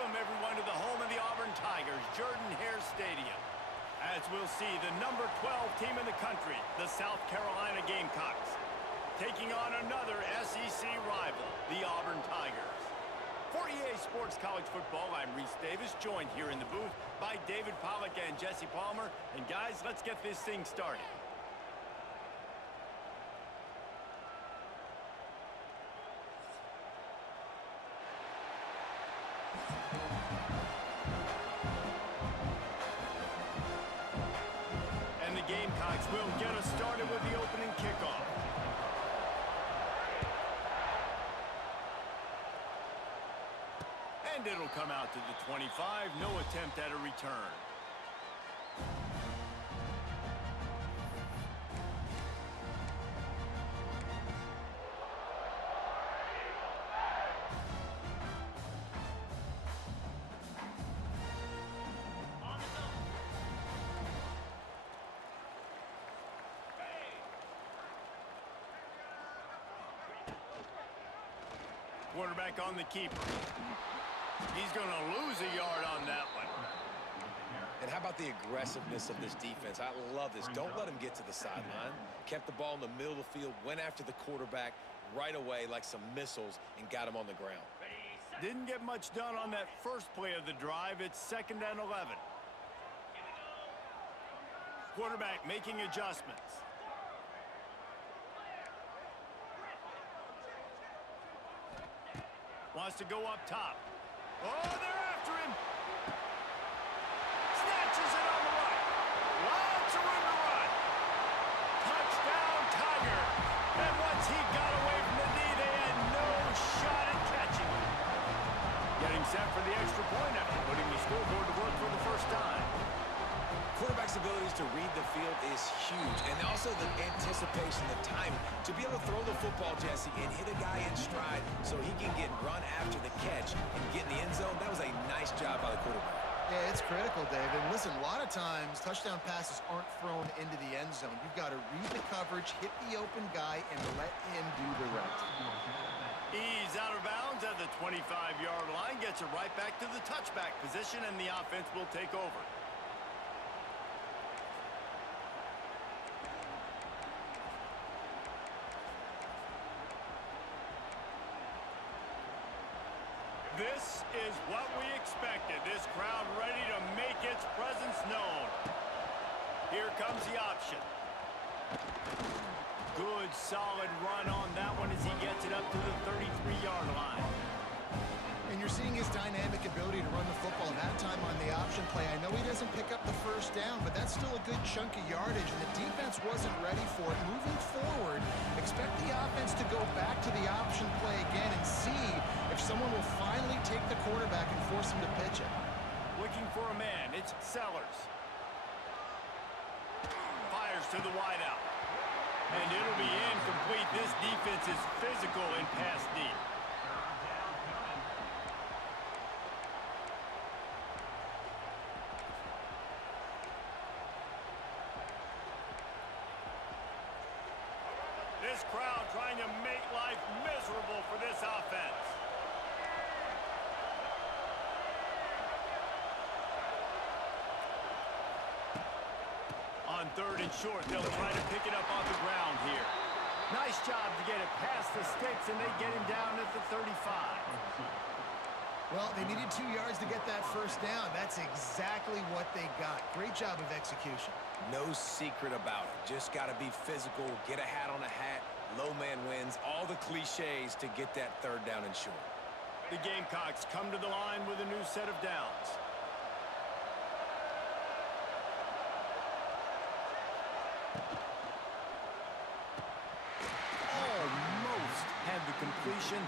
Welcome, everyone, to the home of the Auburn Tigers, Jordan-Hare Stadium. As we'll see, the number 12 team in the country, the South Carolina Gamecocks, taking on another SEC rival, the Auburn Tigers. For EA Sports College Football, I'm Reese Davis, joined here in the booth by David Pollack and Jesse Palmer. And guys, let's get this thing started. And the Gamecocks will get us started with the opening kickoff. And it'll come out to the 25. No attempt at a return. Quarterback on the keeper. He's going to lose a yard on that one. And how about the aggressiveness of this defense? I love this. Don't let him get to the sideline. Kept the ball in the middle of the field, went after the quarterback right away like some missiles and got him on the ground. Didn't get much done on that first play of the drive. It's 2nd and 11. Quarterback making adjustments. Wants to go up top. Oh, they're after him. Snatches it on the right. Lots of room to run. Touchdown, Tiger. And once he got away from the knee, they had no shot at catching him. Getting set for the extra point after putting the scoreboard to work for the first time. Quarterback's abilities to read the field is huge, and also the anticipation, the time to be able to throw the football, Jesse, and hit a guy in stride so he can get run after the catch and get in the end zone. That was a nice job by the quarterback. Yeah, it's critical, David. And listen, a lot of times touchdown passes aren't thrown into the end zone. You've got to read the coverage, hit the open guy, and let him do the rest. He's out of bounds at the 25-yard line, gets it right back to the touchback position, and the offense will take over. This is what we expected. This crowd ready to make its presence known. Here comes the option. Good, solid run on that one as he gets it up to the 33-yard line. And you're seeing his dynamic ability to run the football that time on the option play. I know he doesn't pick up the first down, but that's still a good chunk of yardage, and the defense wasn't ready for it. Moving forward, expect the offense to go back to the option play again and see if someone will finally take the quarterback and force him to pitch it. Looking for a man. It's Sellers. Fires to the wideout. And it'll be incomplete. This defense is physical in pass deep. This crowd trying to make life miserable for this offense. On 3rd and short, they'll try to pick it up on the ground here. Nice job to get it past the sticks, and they get him down at the 35. Well, they needed 2 yards to get that first down. That's exactly what they got. Great job of execution. No secret about it. Just got to be physical, get a hat on a hat, low man wins, all the cliches to get that 3rd down and short. The Gamecocks come to the line with a new set of downs. Almost had the completion,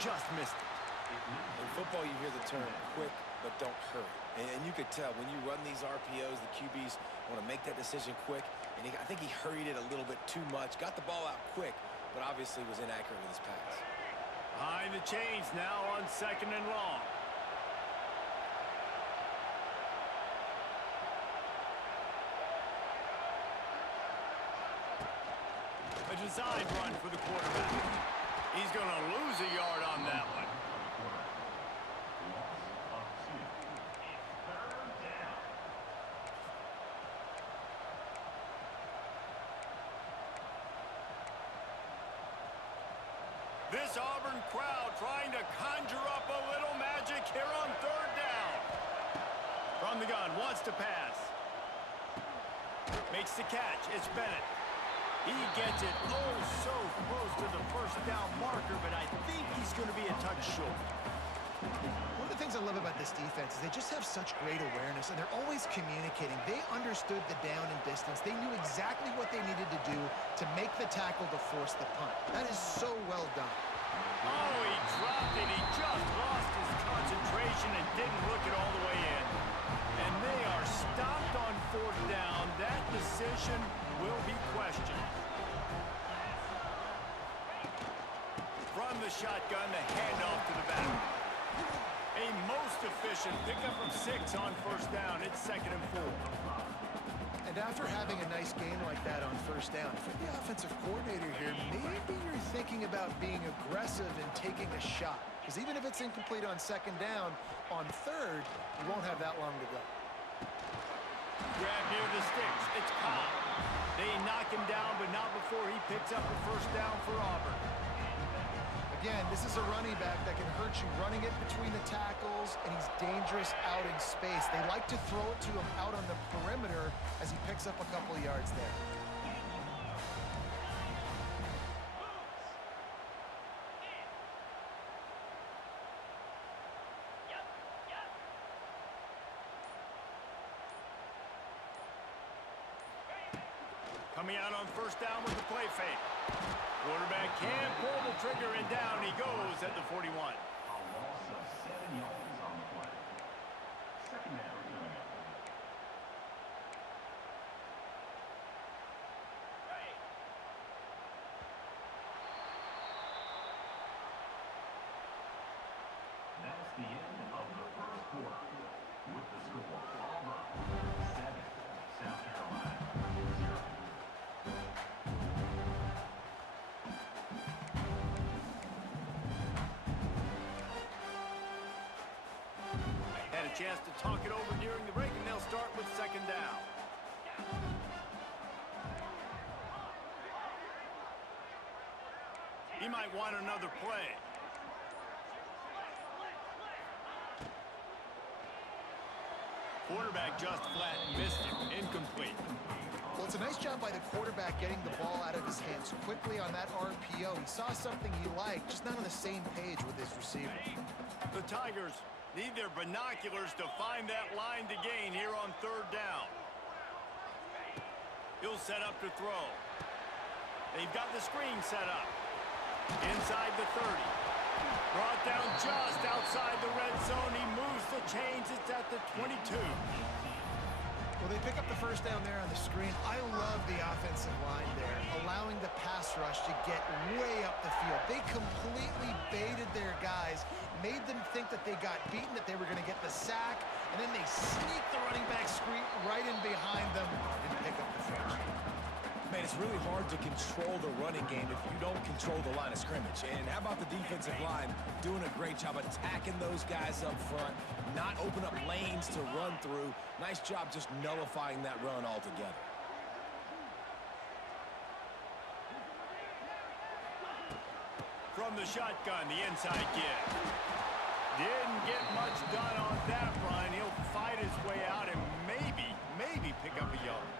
just missed it. In football, you hear the term quick, but don't hurry. And you could tell when you run these RPOs, the QBs want to make that decision quick. And I think he hurried it a little bit too much. Got the ball out quick, but obviously was inaccurate with his pass. Behind the chains now on 2nd and long. A design run for the quarterback. He's going to lose a yard on that one. This Auburn crowd trying to conjure up a little magic here on third down. From the gun, wants to pass. Makes the catch. It's Bennett. He gets it oh so close to the first down marker, but I think he's going to be a touch short. One of the things I love about this defense is they just have such great awareness, and they're always communicating. They understood the down and distance. They knew exactly what they needed to do to make the tackle to force the punt. That is so well done. Oh, he dropped it. He just lost his concentration and didn't look it all the way in. And they are stopped on fourth down. That decision will be questioned. From the shotgun, the handoff to the back. A most efficient pickup of 6 on first down. It's 2nd and 4. And after having a nice game like that on first down, for the offensive coordinator here, maybe you're thinking about being aggressive and taking a shot. Because even if it's incomplete on 2nd down, on 3rd, you won't have that long to go. Grab near the sticks. It's Cobb. They knock him down, but not before he picks up the first down for Auburn. Again, this is a running back that can hurt you running it between the tackles, and he's dangerous out in space. They like to throw it to him out on the perimeter as he picks up a couple of yards there. Coming out on first down with the play fake. Quarterback can't pull the trigger, and down he goes at the 41. A loss of 7 yards on the play. 2nd down coming up. That's the end of the first quarter. With the score, Auburn 7, South Carolina 0. Had a chance to talk it over during the break, and they'll start with 2nd down. He might want another play. Quarterback just flat missed him. Incomplete. Well, it's a nice job by the quarterback getting the ball out of his hands quickly on that RPO. He saw something he liked, just not on the same page with his receiver. The Tigers need their binoculars to find that line to gain here on 3rd down. He'll set up to throw. They've got the screen set up. Inside the 30. Brought down just outside the red zone. He moves the chains. It's at the 22. Well, they pick up the first down there on the screen. I love the offensive line there, allowing the pass rush to get way up the field. They completely baited their guys, made them think that they got beaten, that they were going to get the sack, and then they sneak the running back screen right in behind them and pick up the first. Man, it's really hard to control the running game if you don't control the line of scrimmage. And how about the defensive line doing a great job attacking those guys up front, not open up lanes to run through. Nice job just nullifying that run altogether. From the shotgun, the inside give. Didn't get much done on that run. He'll fight his way out and maybe pick up a yard.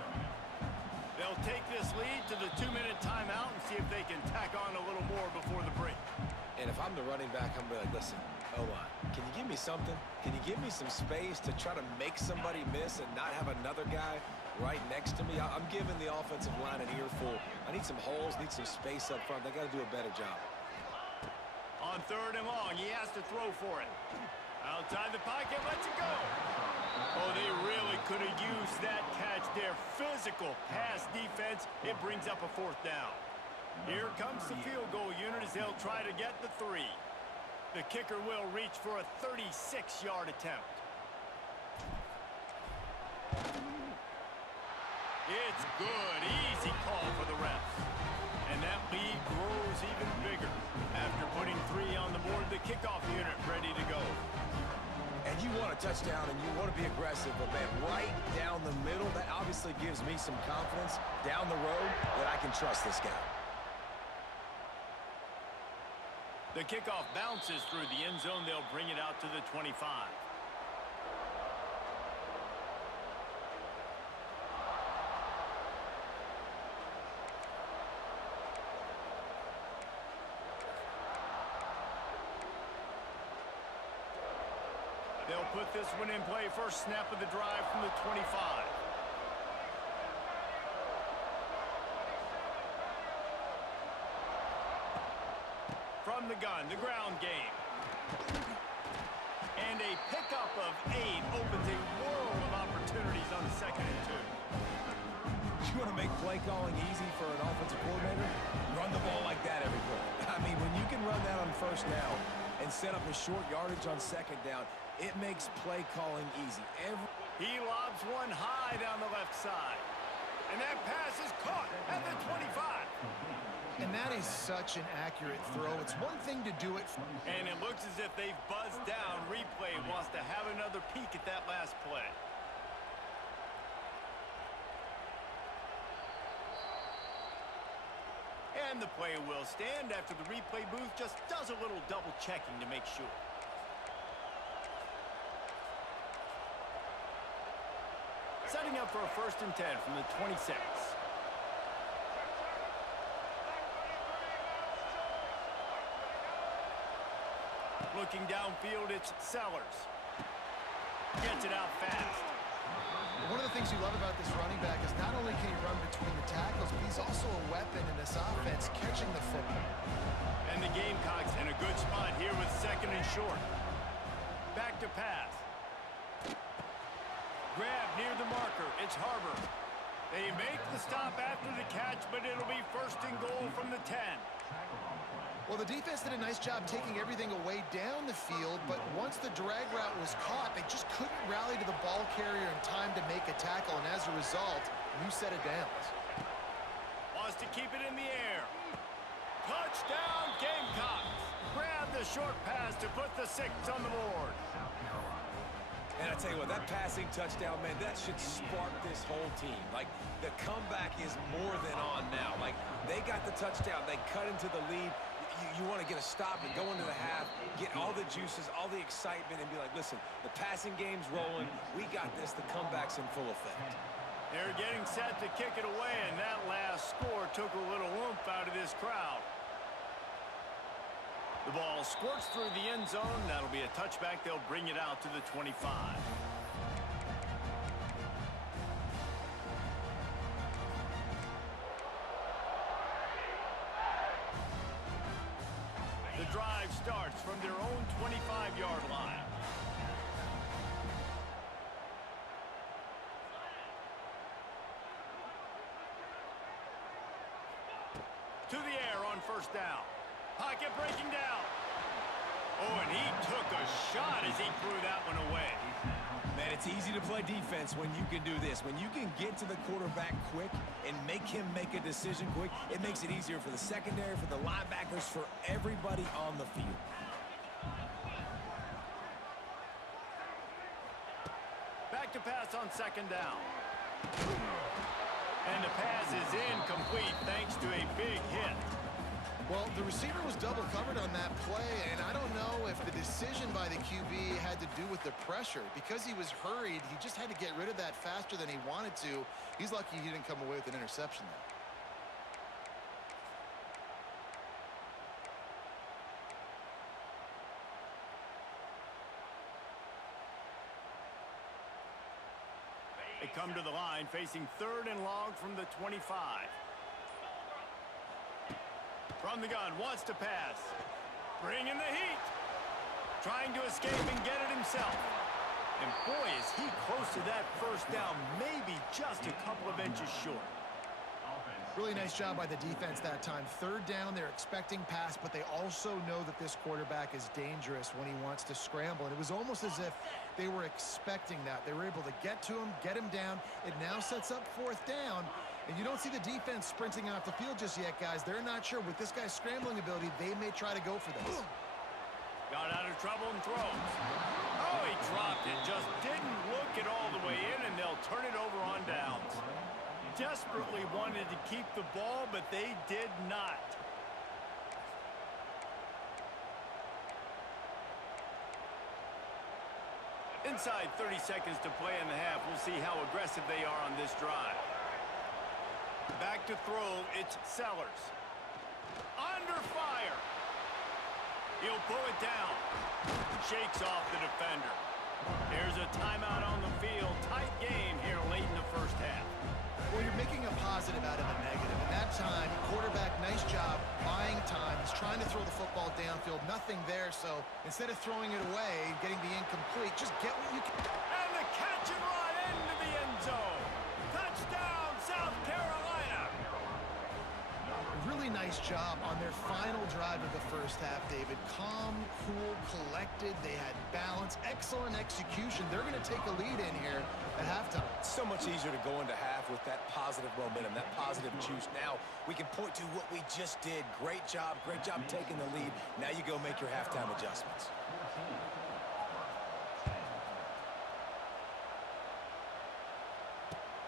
They'll take this lead to the 2-minute timeout and see if they can tack on a little more before the break. And if I'm the running back, I'm going to be like, listen, O-line, can you give me something? Can you give me some space to try to make somebody miss and not have another guy right next to me? I'm giving the offensive line an earful. I need some holes, need some space up front. They got to do a better job. On 3rd and long, he has to throw for it. Outside the pocket, lets it go. Oh, they really could have used that catch there. Physical pass defense. It brings up a 4th down. Here comes the field goal unit as they'll try to get the 3. The kicker will reach for a 36-yard attempt. It's good. Easy call for the refs. And that lead grows even bigger. After putting 3 on the board, the kickoff unit ready to go. And you want a touchdown and you want to be aggressive, but man, right down the middle, that obviously gives me some confidence down the road that I can trust this guy. The kickoff bounces through the end zone. They'll bring it out to the 25. They'll put this one in play. First snap of the drive from the 25. From the gun, the ground game. And a pickup of 8 opens a world of opportunities on 2nd and 2. You want to make play calling easy for an offensive coordinator? Run the ball like that every play. I mean, when you can run that on first down and set up a short yardage on 2nd down, it makes play calling easy. He lobs one high down the left side. And that pass is caught at the 25. And that is such an accurate throw. It's one thing to do it. And it looks as if they've buzzed down. Replay wants to have another peek at that last play. And the play will stand after the replay booth just does a little double checking to make sure. Setting up for a 1st and 10 from the 26. Looking downfield, it's Sellers. Gets it out fast. One of the things you love about this running back is not only can he run between the tackles, but he's also a weapon in this offense, catching the football. And the Gamecocks in a good spot here with 2nd and short. Back to pass. Grab near the marker. It's Harbor. They make the stop after the catch, but it'll be 1st and goal from the 10. Well, the defense did a nice job taking everything away down the field, but once the drag route was caught, they just couldn't rally to the ball carrier in time to make a tackle, and as a result, new set of downs. Wants to keep it in the air. Touchdown, Gamecocks. Grab the short pass to put the 6 on the board. And I tell you what, that passing touchdown, man, that should spark this whole team. Like, the comeback is more than on now. Like, they got the touchdown. They cut into the lead. You want to get a stop and go into the half, get all the juices, all the excitement, and be like, listen, the passing game's rolling. We got this. The comeback's in full effect. They're getting set to kick it away, and that last score took a little oomph out of this crowd. The ball squirts through the end zone. That'll be a touchback. They'll bring it out to the 25. The drive starts from their own 25-yard line. To the air on 1st down. Pocket breaking down. Oh, and he took a shot as he threw that one away. Man, it's easy to play defense when you can do this. When you can get to the quarterback quick and make him make a decision quick, it makes it easier for the secondary, for the linebackers, for everybody on the field. Back to pass on 2nd down. And the pass is incomplete thanks to a big hit. Well, the receiver was double covered on that play, and I don't know if the decision by the QB had to do with the pressure. Because he was hurried, he just had to get rid of that faster than he wanted to. He's lucky he didn't come away with an interception there. They come to the line facing 3rd and long from the 25. From the gun, wants to pass. Bringing the heat. Trying to escape and get it himself. And boy, is he close to that 1st down, maybe just a couple of inches short. Really nice job by the defense that time. 3rd down, they're expecting pass, but they also know that this quarterback is dangerous when he wants to scramble. And it was almost as if they were expecting that. They were able to get to him, get him down. It now sets up 4th down. And you don't see the defense sprinting off the field just yet, guys. They're not sure. With this guy's scrambling ability, they may try to go for this. Got out of trouble and throws. Oh, he dropped it. Just didn't look it all the way in, and they'll turn it over on downs. Desperately wanted to keep the ball, but they did not. Inside 30 seconds to play in the half. We'll see how aggressive they are on this drive. Back to throw, it's Sellers. Under fire. He'll pull it down. Shakes off the defender. There's a timeout on the field. Tight game here late in the first half. Well, you're making a positive out of a negative. And that time, quarterback, nice job, buying time. He's trying to throw the football downfield. Nothing there, so instead of throwing it away and getting the incomplete, just get what you can. And the catch and run into the end zone. Touchdown, South Carolina. Really nice job on their final drive of the first half, David. Calm, cool, collected. They had balance, excellent execution. They're going to take a lead in here at halftime. So much easier to go into half with that positive momentum, that positive juice. Now we can point to what we just did. Great job taking the lead. Now you go make your halftime adjustments.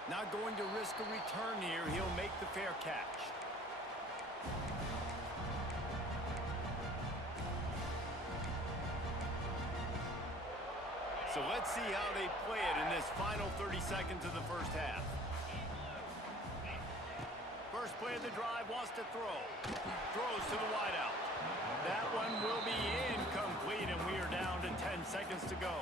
Not going to risk a return here. He'll make the fair catch. So let's see how they play it in this final 30 seconds of the first half. First play of the drive, wants to throw. Throws to the wideout. That one will be incomplete, and we are down to 10 seconds to go.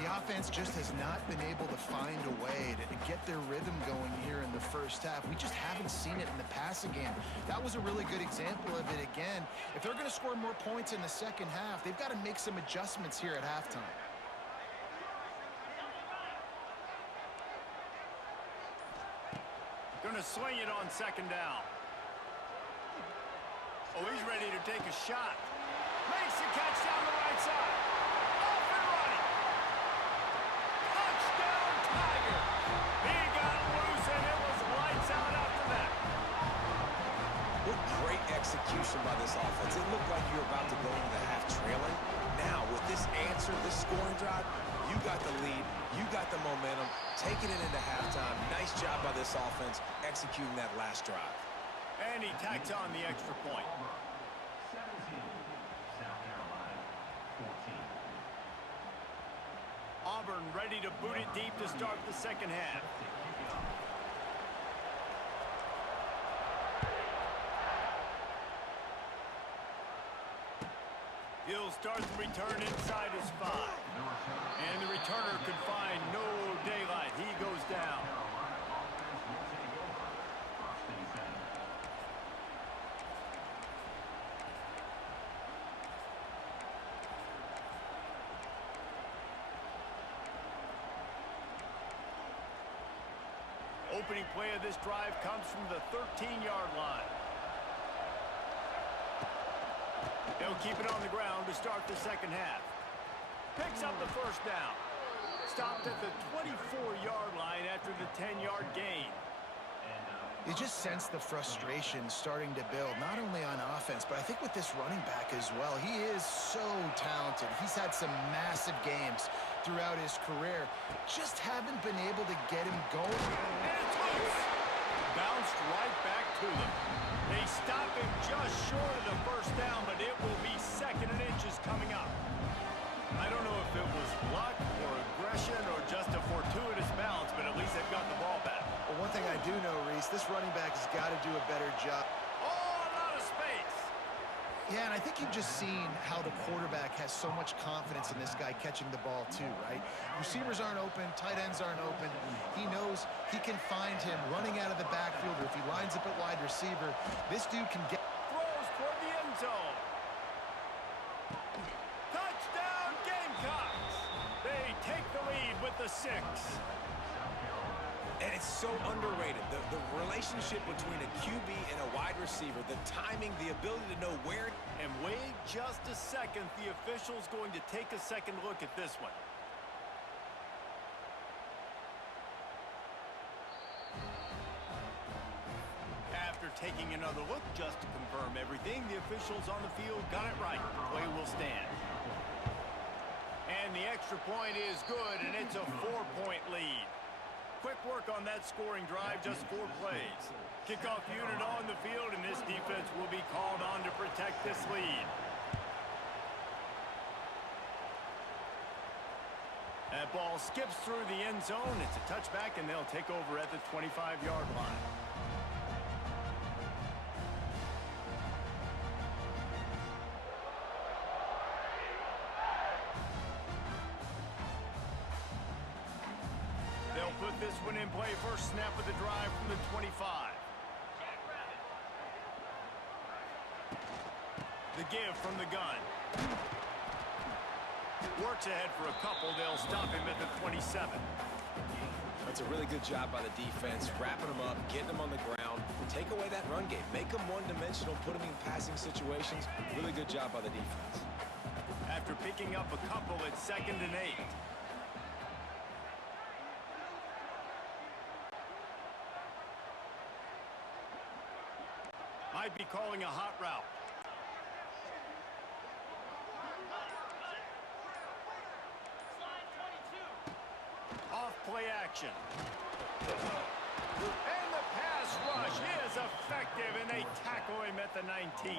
The offense just has not been able to find a way to get their rhythm going here in the first half. We just haven't seen it in the passing game. That was a really good example of it again. If they're going to score more points in the second half, they've got to make some adjustments here at halftime. Going to swing it on second down. Oh, he's ready to take a shot. Makes the catch down the right side. Off and running. Touchdown, Tigers. He got loose, and it was lights out after that. What great execution by this offense. It looked like you were about to go into the half trailing. Now, with this answer, this scoring drive, you got the lead, you got the momentum, taking it into halftime. Nice job by this offense executing that last drive. And he tacks on the extra point. 17, South Carolina, 14. Auburn ready to boot it deep to start the second half. He'll start the return inside his 5. And the returner could find no daylight. He goes down. Opening play of this drive comes from the 13-yard line. They'll keep it on the ground to start the second half. Picks up the first down. Stopped at the 24-yard line after the 10-yard gain. You just sense the frustration starting to build, not only on offense, but I think with this running back as well. He is so talented. He's had some massive games throughout his career. Just haven't been able to get him going. And it's loose. Bounced right back to them. They stop him just short of the first down, but it will be second and inches coming up. I don't know if it was luck or aggression or just a fortuitous bounce, but at least they've got the ball back. Well, one thing I do know, Reese, this running back has got to do a better job. Oh, a lot of space. Yeah, and I think you've just seen how the quarterback has so much confidence in this guy catching the ball too, right? Receivers aren't open, tight ends aren't open. He knows he can find him running out of the backfield, or if he lines up at wide receiver, this dude can get... Throws toward the end zone. Touchdown, Gamecocks. They take the lead with the 6. And it's so underrated. The relationship between a QB and a wide receiver, the timing, the ability to know where... And wait just a second. The official's going to take a second look at this one. After taking another look just to confirm everything, the officials on the field got it right. The play will stand. And the extra point is good, and it's a 4-point lead. Quick work on that scoring drive, just 4 plays. Kickoff unit on the field, and this defense will be called on to protect this lead. Ball skips through the end zone. It's a touchback, and they'll take over at the 25-yard line. They'll put this one in play. First snap of the drive from the 25. The give from the gun. Works ahead for a couple. They'll stop him at the 27. That's a really good job by the defense, wrapping them up, getting them on the ground, take away that run game, make them one-dimensional, put them in passing situations. Really good job by the defense. After picking up a couple, it's 2nd and 8. Might be calling a hot route. Off-play action. And the pass rush is effective, and they tackle him at the 19.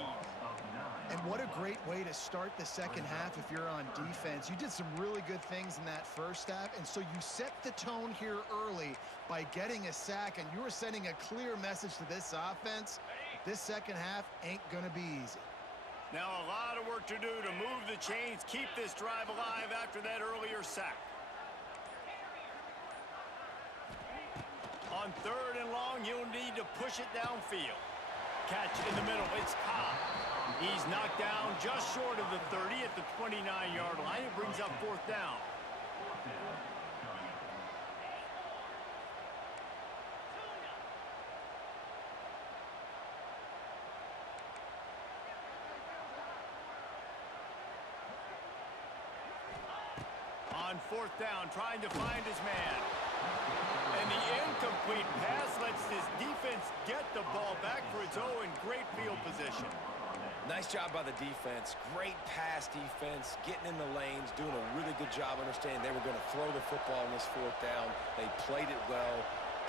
And what a great way to start the second half if you're on defense. You did some really good things in that first half, and so you set the tone here early by getting a sack, and you were sending a clear message to this offense. This second half ain't going to be easy. Now a lot of work to do to move the chains, keep this drive alive after that earlier sack. On 3rd and long, you'll need to push it downfield. Catch in the middle, it's Cobb. He's knocked down just short of the 30 at the 29-yard line. It brings up 4th down. On 4th down, trying to find his man. And the incomplete pass lets this defense get the ball back for its own great field position. Nice job by the defense. Great pass defense, getting in the lanes, doing a really good job understanding they were going to throw the football on this 4th down. They played it well.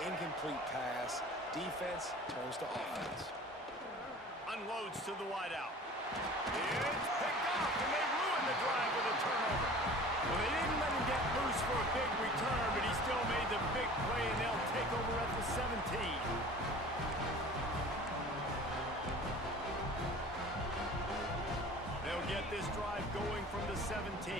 Incomplete pass. Defense turns to offense. Unloads to the wideout. It's picked off, and they ruin the drive with a turnover. Well, they didn't let him get loose for a big return, but he still made the big play, and they'll take over at the 17. They'll get this drive going from the 17.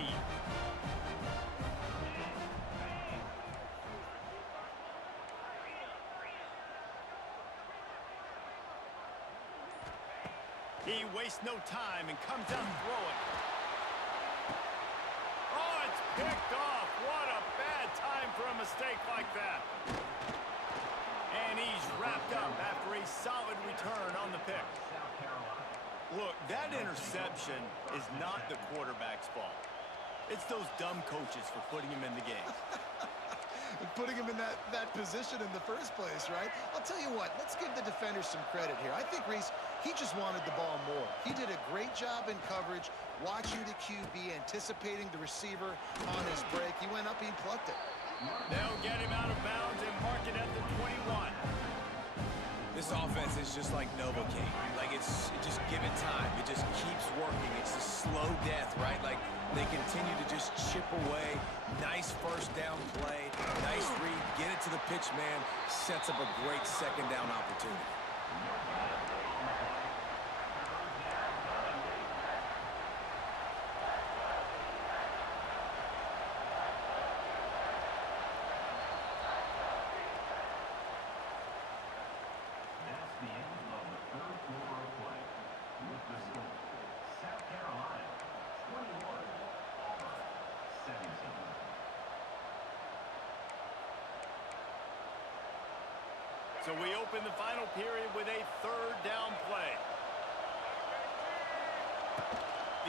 He wastes no time and comes out throwing. Oh, it's picked off. What a bad time for a mistake like that. And he's wrapped up after a solid return on the pick. Look, that interception is not the quarterback's fault. It's those dumb coaches for putting him in the game. Putting him in that position in the first place, right? I'll tell you what, let's give the defenders some credit here. I think, Reese, he just wanted the ball more. He did a great job in coverage, watching the QB, anticipating the receiver on his break. He went up, he plucked it. They'll get him out of bounds and mark it at the 21. This offense is just like Novocaine. Like, it just give it time. It just keeps working. It's a slow death, right? Like, they continue to just chip away. Nice first down play. Nice read. Get it to the pitch man. Sets up a great second down opportunity. So we open the final period with a 3rd down play.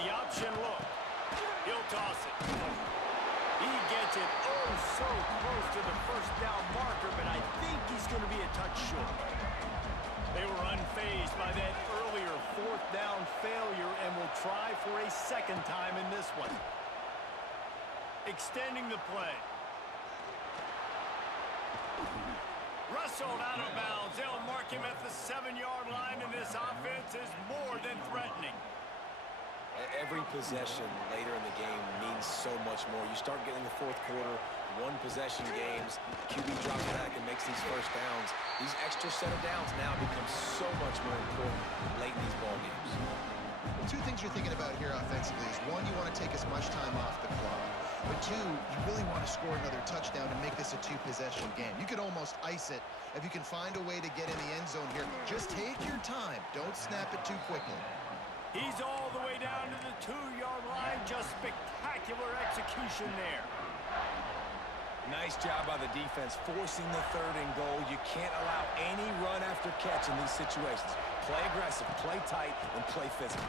The option look. He'll toss it. He gets it so close to the first down marker, but I think he's going to be a touch short. They were unfazed by that earlier 4th down failure and will try for a second time in this one. Extending the play. Wrestled out of bounds. They'll mark him at the 7-yard line, and this offense is more than threatening. Every possession later in the game means so much more. You start getting the fourth quarter, one-possession games, QB drops back and makes these first downs. These extra set of downs now become so much more important late in these ball games. Well, two things you're thinking about here offensively is, one, you want to take as much time off the clock. But two, you really want to score another touchdown and make this a two-possession game. You could almost ice it if you can find a way to get in the end zone here. Just take your time. Don't snap it too quickly. He's all the way down to the 2-yard line. Just spectacular execution there. Nice job by the defense forcing the 3rd and goal. You can't allow any run after catch in these situations. Play aggressive, play tight, and play physical.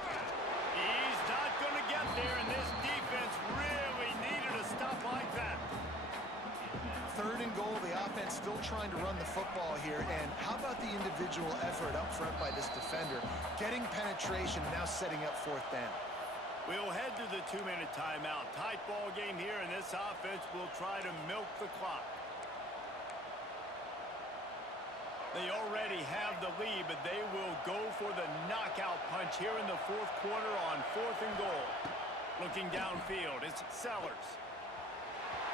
He's not going to get there, and this defense really needed a stop like that. 3rd and goal, the offense still trying to run the football here, and how about the individual effort up front by this defender, getting penetration, now setting up 4th down. We'll head to the 2-minute timeout. Tight ball game here, and this offense will try to milk the clock. They already have the lead, but they will go for the knockout punch here in the 4th quarter on 4th and goal. Looking downfield, it's Sellers.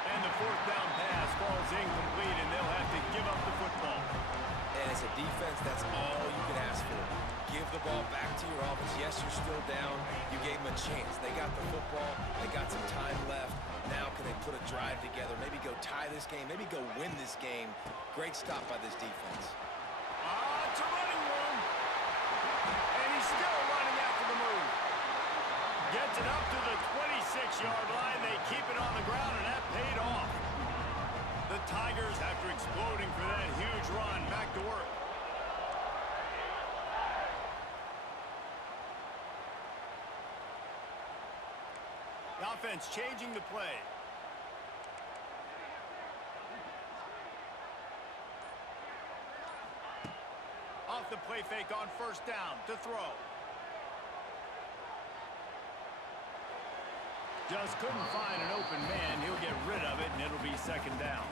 And the 4th down pass falls incomplete, and they'll have to give up the football. And as a defense, that's all you can ask for. Give the ball back to your offense. Yes, you're still down. You gave them a chance. They got the football. They got some time left. Now can they put a drive together? Maybe go tie this game. Maybe go win this game. Great stop by this defense. It's a running room. And he's still running after the move. Gets it up to the 26-yard line. They keep it on the ground, and that paid off. The Tigers, after exploding for that huge run, back to work. The offense changing the play. Off the play fake on 1st down to throw. Just couldn't find an open man. He'll get rid of it, and it'll be 2nd down.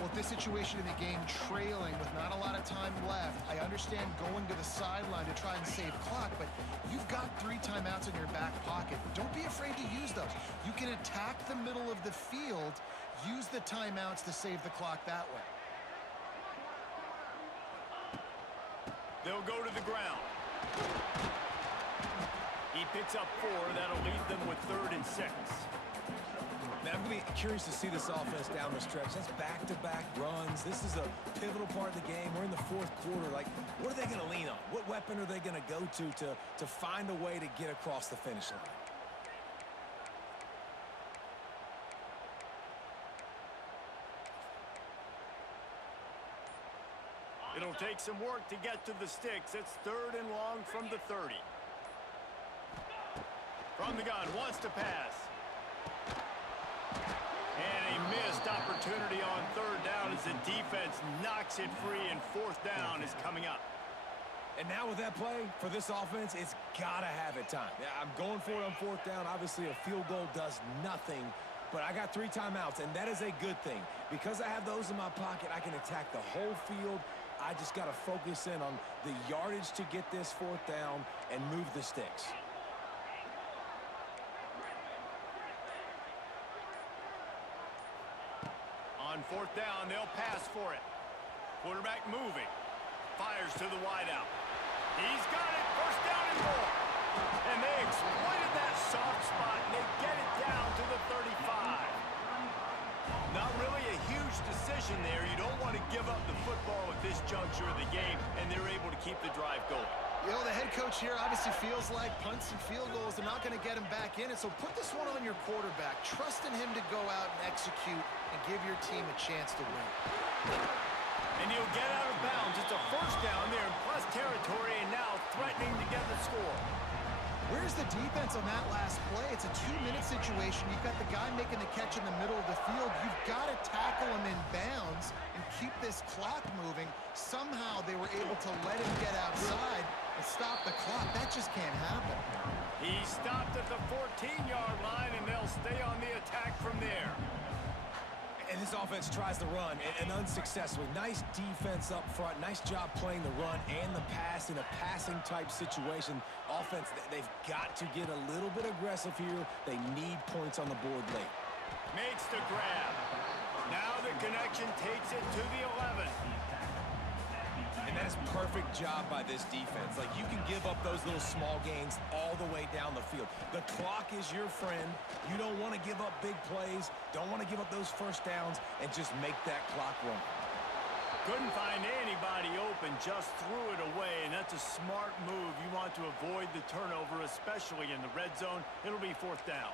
Well, this situation in the game, trailing with not a lot of time left, I understand going to the sideline to try and save clock, but you've got 3 timeouts in your back pocket. Don't be afraid to use those. You can attack the middle of the field, use the timeouts to save the clock that way. They'll go to the ground. He picks up 4. That'll leave them with 3rd and 6. Man, I'm going to be curious to see this offense down the stretch. That's back-to-back runs. This is a pivotal part of the game. We're in the 4th quarter. Like, what are they going to lean on? What weapon are they going to go to find a way to get across the finish line? It'll take some work to get to the sticks. It's 3rd and long from the 30. From the gun, wants to pass. And a missed opportunity on 3rd down as the defense knocks it free, and 4th down is coming up. And now with that play, for this offense, it's got to have it time. Yeah, I'm going for it on 4th down. Obviously, a field goal does nothing, but I got 3 timeouts, and that is a good thing. Because I have those in my pocket, I can attack the whole field. I just got to focus in on the yardage to get this 4th down and move the sticks. On 4th down, they'll pass for it. Quarterback moving. Fires to the wideout. He's got it. 1st down and more. And they exploited that soft spot, and they get it down to the 35. Not really a huge decision there. You don't want to give up the football at this juncture of the game, and they're able to keep the drive going. You know, the head coach here obviously feels like punts and field goals, they're not going to get him back in it, so put this one on your quarterback. Trust in him to go out and execute and give your team a chance to win. And he'll get out of bounds. It's a 1st down there in plus territory, and now threatening to get the score. Where's the defense on that last play? It's a 2-minute situation. You've got the guy making the catch in the middle of the field. You've got to tackle him in bounds and keep this clock moving. Somehow they were able to let him get outside and stop the clock. That just can't happen. He stopped at the 14-yard line, and they'll stay on the attack from there. And this offense tries to run, and unsuccessfully. Nice defense up front. Nice job playing the run and the pass in a passing-type situation. Offense, they've got to get a little bit aggressive here. They need points on the board late. Makes the grab. Now the connection takes it to the 11. And that is a perfect job by this defense. Like, you can give up those little small gains all the way down the field. The clock is your friend. You don't want to give up big plays, don't want to give up those first downs, and just make that clock run. Couldn't find anybody open, just threw it away, and that's a smart move. You want to avoid the turnover, especially in the red zone. It'll be 4th down.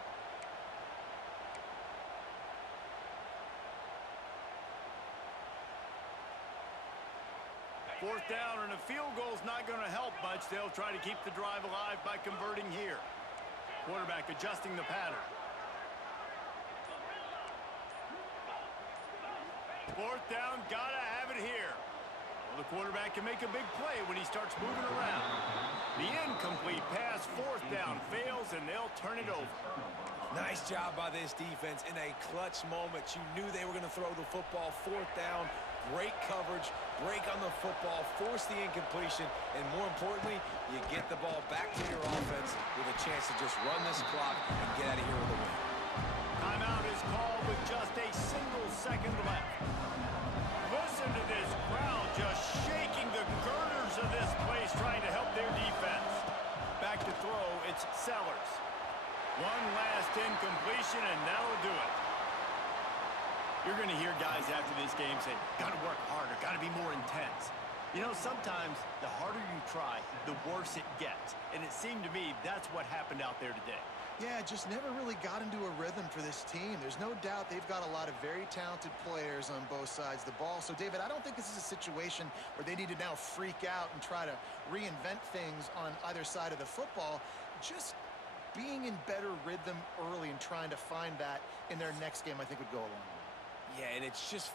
Fourth down, and a field goal's not going to help much. They'll try to keep the drive alive by converting here. Quarterback adjusting the pattern. 4th down, gotta have it here. Well, the quarterback can make a big play when he starts moving around. The incomplete pass, 4th down, fails, and they'll turn it over. Nice job by this defense in a clutch moment. You knew they were going to throw the football. 4th down, great coverage, break on the football, force the incompletion, and more importantly, you get the ball back to your offense with a chance to just run this clock and get out of here with a win. Timeout is called with just a single second left. Listen to this crowd just shaking the girders of this place, trying to help their defense. Back to throw, it's Sellers. One last incompletion, and that'll do it. You're going to hear guys after this game say, got to work harder, got to be more intense. You know, sometimes the harder you try, the worse it gets. And it seemed to me that's what happened out there today. Yeah, just never really got into a rhythm for this team. There's no doubt they've got a lot of very talented players on both sides of the ball. So, David, I don't think this is a situation where they need to now freak out and try to reinvent things on either side of the football. Just being in better rhythm early and trying to find that in their next game, I think, would go a long way. Yeah, and it's just